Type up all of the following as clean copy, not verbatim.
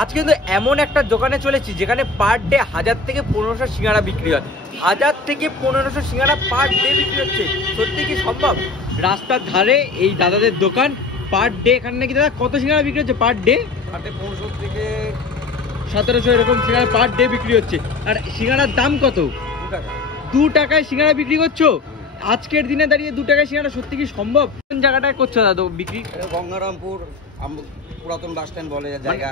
আজকে কিন্তু এমন একটা দোকানে চলেছি যেখানে পার ডে 1000 থেকে 1500 সিঙ্গারা বিক্রি হয়। 1000 থেকে 1500 সিঙ্গারা পার ডে বিক্রি হচ্ছে। সত্যি কি সম্ভব? রাস্তার ধারে এই দাদাদের দোকান, পার ডে এখানে নাকি দাদা কত সিঙ্গারা বিক্রি হচ্ছে পার ডে? 1500 থেকে 1700 এরকম সিঙ্গারা পার ডে বিক্রি হচ্ছে। আর সিঙ্গারার দাম কত? 2 টাকা। 2 টাকায় সিঙ্গারা বিক্রি করছো? আজকের দিনে দাঁড়িয়ে 2 টাকায় সিঙ্গারা সত্যি কি সম্ভব? কোন জায়গাটায় করছো দাদা বিক্রি? গঙ্গারামপুর পুরাতন বাস স্ট্যান্ড বলে জায়গা,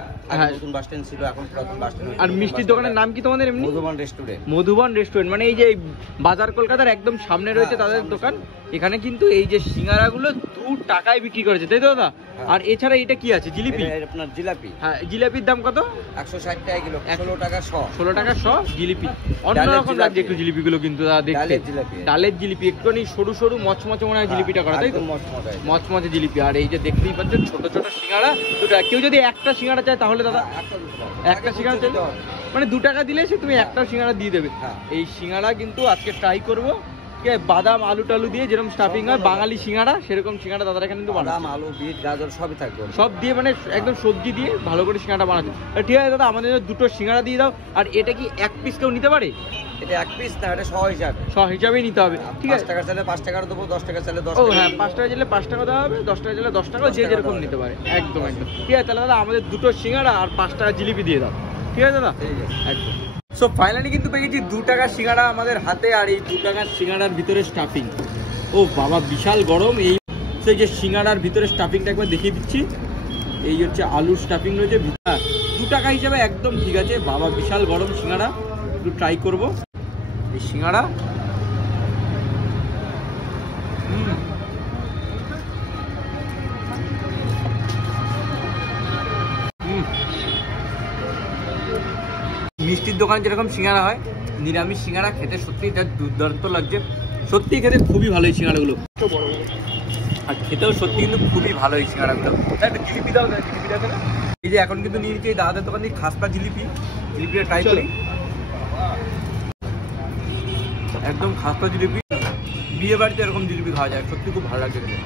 নতুন বাস স্ট্যান্ড ছিল, এখন পুরাতন বাস স্ট্যান্ড। আর মিষ্টির দোকানের নাম কি তোমাদের? এমনি মধুবন রেস্টুরেন্ট। মধুবন রেস্টুরেন্ট, মানে এই যে বাজার কলকাতার একদম সামনে রয়েছে তাদের দোকান। এখানে কিন্তু এই যে সিঙ্গারাগুলো 2 টাকায় বিক্রি করেছে, তাই তো দাদা? আর এছাড়া এটা কি আছে? জিলিপি। আপনার জিলাপি। হ্যাঁ, জিলাপির দাম কত? 160 টাকা কিলো, 16 টাকা শ। 16 টাকা শ জিলিপি। অন্যরকম লাগছে একটু জিলিপিগুলো কিন্তু দাদা দেখতে। ডালের জিলিপি, একটুখানি সরু সরু মচমচে মনে হয় জিলিপিটা করা, তাই তো? মচমচে জিলিপি। আর এই যে দেখতেই পাচ্ছেন ছোট ছোট সিঙ্গারা 2 টাকা। কেউ যদি একটা সিঙ্গারা চায় তাহলে দাদা একটা সিঙ্গারা চাইলে মানে 2 টাকা দিলে সে তুমি একটা সিঙ্গারা দিয়ে দেবে। এই সিঙ্গারা কিন্তু আজকে ট্রাই করবো। বাদাম আলু টালু দিয়ে যেরকম স্টাফিং হয় বাঙালি সিঙ্গারা, সেরকম সিঙ্গারা দাদার এখানে কিন্তু বাদাম আলু বিট গাজর সবই থাকবে, সব দিয়ে মানে একদম সবজি দিয়ে ভালো করে সিঙ্গারা বানাচ্ছে। ঠিক আছে দাদা, আমাদের 2টো সিঙ্গারা দিয়ে দাও। আর এটা কি এক পিস কেউ নিতে পারে? এটা এক পিস না, এটা শ হিসাবে। শ হিসাবেই নিতে হবে। ঠিক আছে, 5 টাকা চাইলে 5 টাকা দেবো, 10 টাকা চাইলে 10 টাকা। ও হ্যাঁ, 5 টাকা চাইলে 5 টাকা দেওয়া হবে, 10 টাকা চাইলে 10 টাকা, যে যেরকম নিতে পারে। একদম একদম ঠিক আছে। তাহলে দাদা আমাদের 2টো সিঙ্গারা আর 5 টাকা জিলিপি দিয়ে দাও। ঠিক আছে দাদা? একদম। সো ফাইনালি কিন্তু পেয়ে গেছি 2 টাকার সিঙ্গারা আমাদের হাতে। আর এই 2 টাকার সিঙ্গারার ভিতরে স্টাফিং, ও বাবা বিশাল গরম। এই যে সিঙ্গারার ভিতরে স্টাফিংটা একবার দেখিয়ে দিচ্ছি। এই হচ্ছে আলুর স্টাফিং রয়েছে। 2 টাকা হিসাবে একদম ঠিক আছে। বাবা বিশাল গরম সিঙ্গারা, একটু ট্রাই করব এই সিঙ্গারা। মিষ্টির দোকানে যেরকম সিঙ্গারা হয়, নিরামিষ সিঙ্গারা খেতে সত্যি এটা দুর্দান্ত লাগছে। সত্যি খেতে খুবই ভালো এই সিঙ্গারাগুলো, আর খেতেও সত্যি কিন্তু খুবই ভালো এই সিঙ্গারাগুলো। একটা জিলিপি দাও, জিলিপি দেখো না। এই যে এখন কিন্তু নিয়ে নিচ্ছি এই দাদাদের দোকান থেকে খাস্তা জিলিপি। জিলিপিটা ট্রাই করি। একদম খাস্তা জিলিপি, বিয়ে বাড়িতে এরকম জিলিপি খাওয়া যায়, সত্যি খুব ভালো লাগছে খেতে।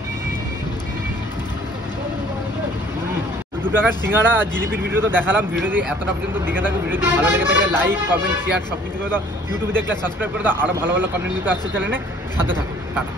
2 টাকার সিঙ্গারা আর জিলিপির ভিডিও তো দেখালাম। ভিডিও দিয়ে এতটা পর্যন্ত দেখে থাকো। ভিডিও ভালো লেগে থাকলে লাইক কমেন্ট শেয়ার সব কিছু করে দাও। ইউটিউবে দেখলে সাবস্ক্রাইব করে দাও। আরো ভালো ভালো কন্টেন্ট দিতে আসছে চ্যানেলে, সাথে থাকো। টাটা।